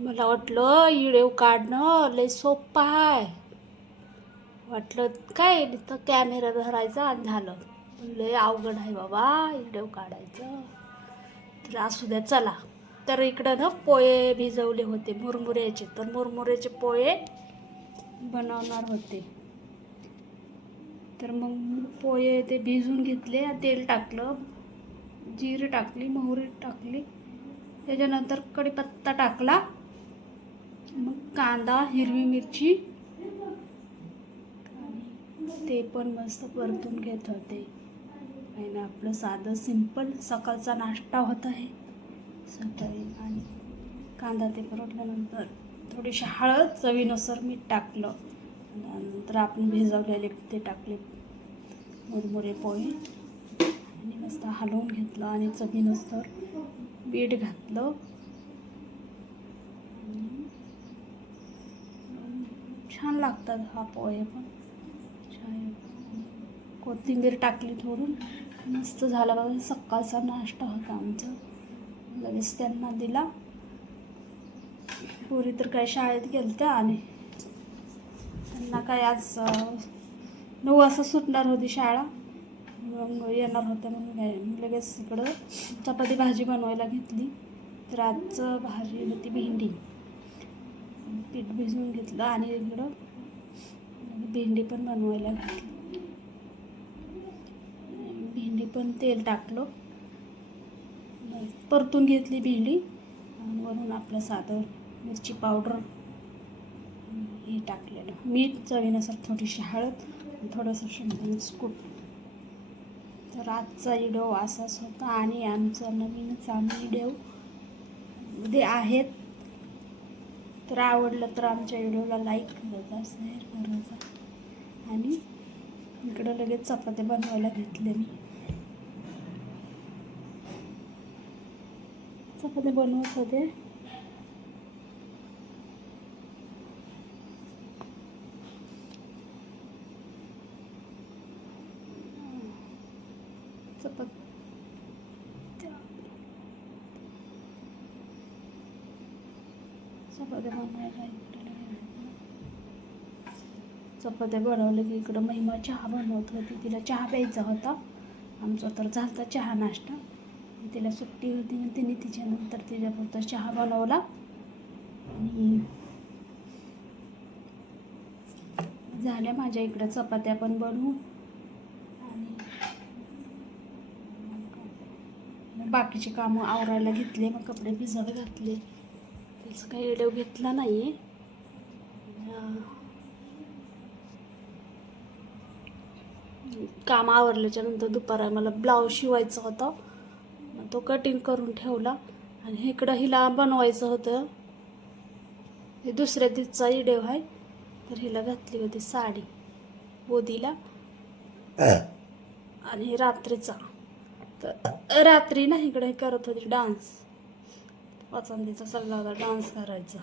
मला वाटलं व्हिडिओ काढणं लय सोपं आहे. वाटलं काय तर कॅमेरा धरायचा आणि झालं. लय अवघड आहे बाबा व्हिडिओ काढायचं. तर असू द्या चला. तर इकडं ना पोहे भिजवले होते मुरमुऱ्याचे, तर मुरमुऱ्याचे पोहे बनवणार होते. तर मग पोहे ते भिजून घेतले, तेल टाकलं, जिरे टाकली, मोहरी टाकली, त्याच्यानंतर कढीपत्ता टाकला, मग कांदा, हिरवी मिरची, ते पण मस्त परतून घेत होते. आणि आपलं साधं सिंपल सकाळचा नाश्ता होता आहे सकाळी. आणि कांदा ते परतल्यानंतर थोडीशी हळद, चवीनुसार मीठ टाकलं. नंतर आपण भिजवलेले ते टाकले मुरमुरे पोहे आणि मस्त हलवून घेतलं आणि चवीनुसार मीठ घातलं. छान लागतात हा पोहे पण. कोथिंबीर टाकली थोडून, मस्त झाला बघा. सकाळचा नाश्ता होता आमचा, लगेच त्यांना दिला. पुरी तर काय शाळेत गेलत्या आणि त्यांना काय आज 9 वाजता सुटणार होती शाळा, मग येणार होत्या म्हणून काय लगेच इकडं चपाती भाजी बनवायला घेतली. तर आजचं भाजी होती भेंडी. पीठ भिजवून घेतलं आणि इकडं भेंडी पण बनवायला घेतली. भेंडी पण तेल टाकलं, परतून घेतली भेंडी. आणि वरून आपलं साधं मिरची पावडर हे टाकलेलं, मीठ चवीनुसार, थोडीशी हळद, थोडंसं शेंगदाण्याचं कूट. तर आजचा व्हिडिओ असाच होता. आणि आमचा नवीनच व्हिडिओ मध्ये आहेत. तर आवडलं तर आमच्या व्हिडिओला लाईक करायचा, शेअर करायचा. आणि इकडं लगेच चपात्या बनवायला घेतले मी. चपात्या बनवत होते. चपात्या बनवायला चपात्या बनवल्या की इकडं महिमा चहा बनवत होती. तिला चहा प्यायचा होता. आमचा तर झाला चहा नाश्ता. तिला सुट्टी होती आणि तिने तिच्यानंतर तिच्यापुरता चहा बनवला. आणि झाल्या माझ्या इकडं चपात्या पण बनवून. आणि बाकीचे कामं आवरायला घेतले. मग कपडे भिजत घातले. त्याचं काही व्हिडिओ घेतला नाही. काम आवरल्याच्या नंतर दुपार मला ब्लाऊज शिवायचा होता, मग तो कटिंग करून ठेवला. आणि इकडं हिला बनवायचं होतं. हे दुसऱ्या दिवसाचा व्हिडिओ आहे. तर हिला घातली होती साडी बोदीला, आणि रात्रीचा. तर रात्री ना इकडे करत होती डान्स. पसंतीचा सगळा होता डान्स करायचा.